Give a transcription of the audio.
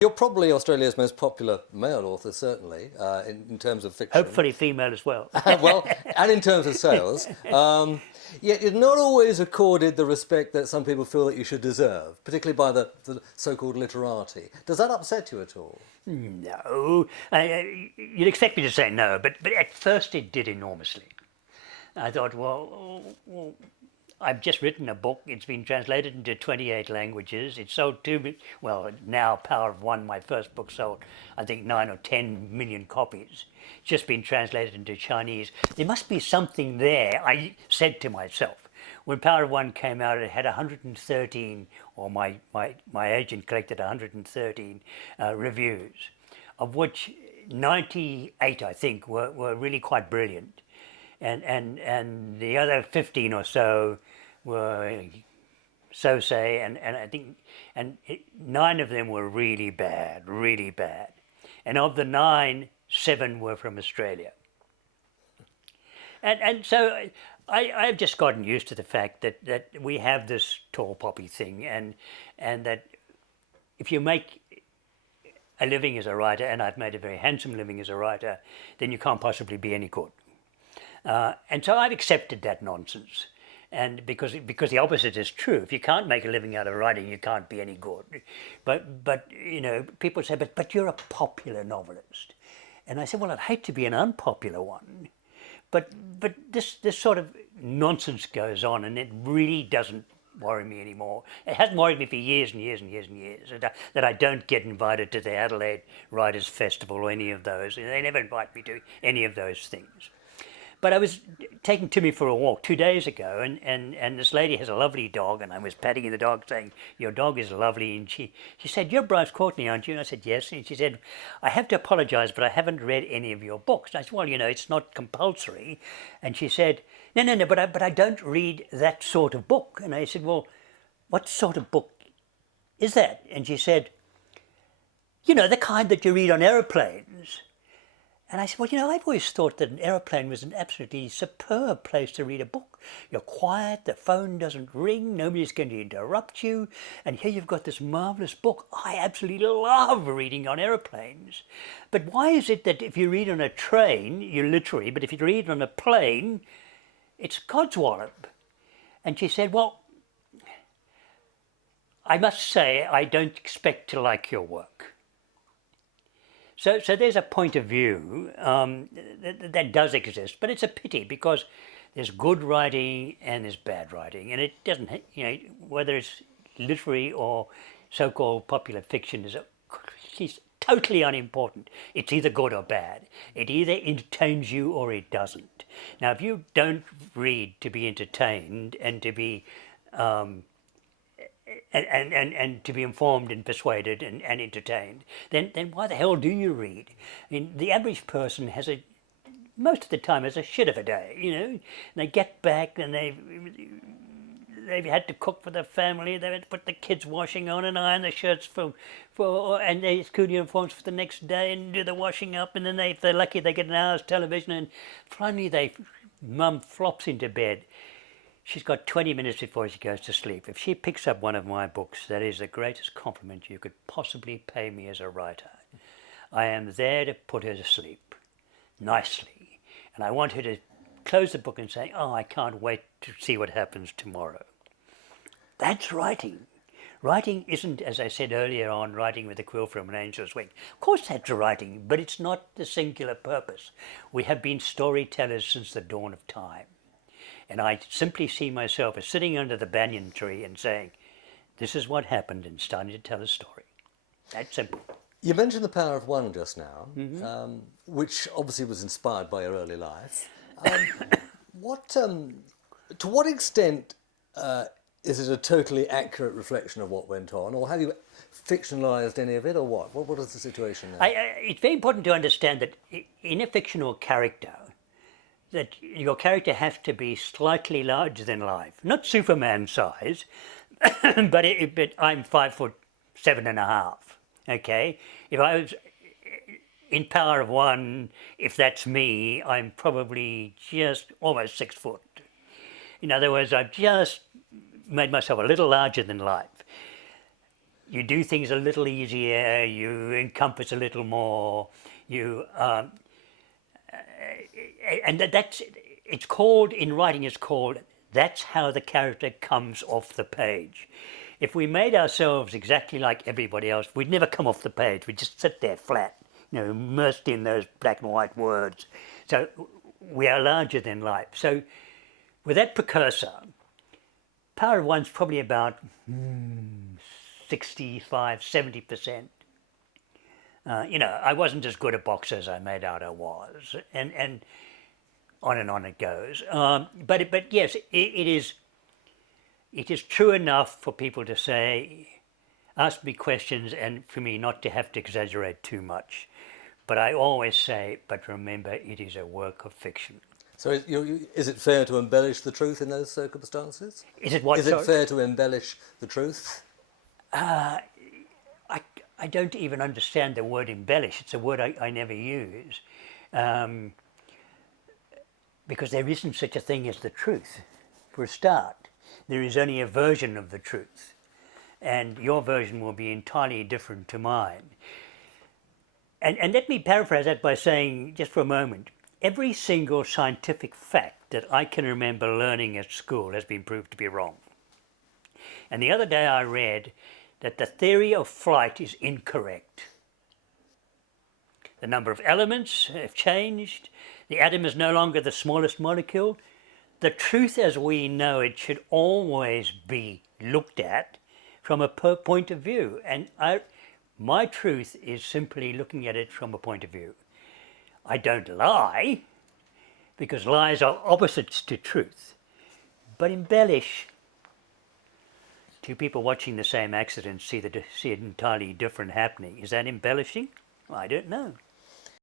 You're probably Australia's most popular male author, certainly, in terms of fiction. Hopefully female as well. Well, and in terms of sales. Yet you're not always accorded the respect that some people feel that you should deserve, particularly by the so-called literati. Does that upset you at all? No. You'd expect me to say no, but at first it did enormously. I thought, well, I've just written a book. It's been translated into 28 languages. It sold well, now Power of One, my first book, sold, I think, 9 or 10 million copies. It's just been translated into Chinese. There must be something there, I said to myself. When Power of One came out, it had 113, or my agent collected 113 reviews, of which 98, I think, were really quite brilliant. And the other 15 or so were so-say, and I think 9 of them were really bad. And of the 9, 7 were from Australia. And so I've just gotten used to the fact that we have this tall poppy thing, and that if you make a living as a writer, and I've made a very handsome living as a writer, then you can't possibly be any good. And so I've accepted that nonsense, and because the opposite is true. If you can't make a living out of writing, you can't be any good. But you know, people say, but you're a popular novelist, and I said, well, I'd hate to be an unpopular one, but this sort of nonsense goes on, and it really doesn't worry me anymore. It hasn't worried me for years and years and years and years that I don't get invited to the Adelaide Writers' Festival or any of those. They never invite me to any of those things. But I was taking Timmy for a walk 2 days ago, and this lady has a lovely dog, and I was patting the dog saying, your dog is lovely, and she said, you're Bryce Courtenay, aren't you? And I said, yes. And she said, I have to apologise, but I haven't read any of your books. And I said, well, you know, it's not compulsory. And she said, no, but I don't read that sort of book. And I said, well, what sort of book is that? And she said, you know, the kind that you read on aeroplanes. And I said, well, you know, I've always thought that an aeroplane was an absolutely superb place to read a book. You're quiet, the phone doesn't ring, nobody's going to interrupt you, and here you've got this marvellous book. I absolutely love reading on aeroplanes. But why is it that if you read on a train, you're literary, but if you read on a plane, it's codswallop? And she said, well, I must say I don't expect to like your work. So there's a point of view that does exist, but it's a pity because there's good writing and there's bad writing, and it doesn't, you know, whether it's literary or so-called popular fiction is totally unimportant. It's either good or bad. It either entertains you or it doesn't. Now, if you don't read to be entertained and to be and to be informed and persuaded and entertained, then why the hell do you read? I mean, the average person has most of the time has a shit of a day, you know. And they get back and they've had to cook for the family, they've had to put the kids washing on and iron the shirts and their school uniforms for the next day and do the washing up, and then if they're lucky they get an hour's television, and finally mum flops into bed. She's got 20 minutes before she goes to sleep. If she picks up one of my books, that is the greatest compliment you could possibly pay me as a writer. I am there to put her to sleep, nicely. And I want her to close the book and say, oh, I can't wait to see what happens tomorrow. That's writing. Writing isn't, as I said earlier on, writing with a quill from an angel's wing. Of course that's writing, but it's not the singular purpose. We have been storytellers since the dawn of time. And I simply see myself as sitting under the banyan tree and saying, this is what happened, and starting to tell a story. That's simple. You mentioned The Power of One just now, which obviously was inspired by your early life. To what extent is it a totally accurate reflection of what went on, or have you fictionalised any of it, or what? What is the situation now? It's very important to understand that in a fictional character, that your character has to be slightly larger than life, not Superman size, but I'm 5'7.5". Okay, if I was in Power of One, if that's me, I'm probably just almost 6 foot. In other words, I've just made myself a little larger than life. you do things a little easier, you encompass a little more, you and that's it's called in writing. It's called that's how the character comes off the page. If we made ourselves exactly like everybody else, we'd never come off the page. We'd just sit there flat, immersed in those black and white words. So we are larger than life. So with that precursor, Power of One's probably about 65, 70%. I wasn't as good a boxer as I made out I was, and on it goes. But yes, it is true enough for people to say, ask me questions, and for me not to have to exaggerate too much. But I always say, but remember, it is a work of fiction. So is it fair to embellish the truth in those circumstances? Is it what? Is it fair to embellish the truth? I don't even understand the word embellish. It's a word I never use. Because there isn't such a thing as the truth, for a start. There is only a version of the truth. And your version will be entirely different to mine. And let me paraphrase that by saying, just for a moment, every single scientific fact that I can remember learning at school has been proved to be wrong. And the other day I read that the theory of flight is incorrect. The number of elements have changed. The atom is no longer the smallest molecule. The truth as we know it should always be looked at from a point of view. And my truth is simply looking at it from a point of view. I don't lie, because lies are opposites to truth. But embellish. Two people watching the same accident see an entirely different happening. Is that embellishing? I don't know.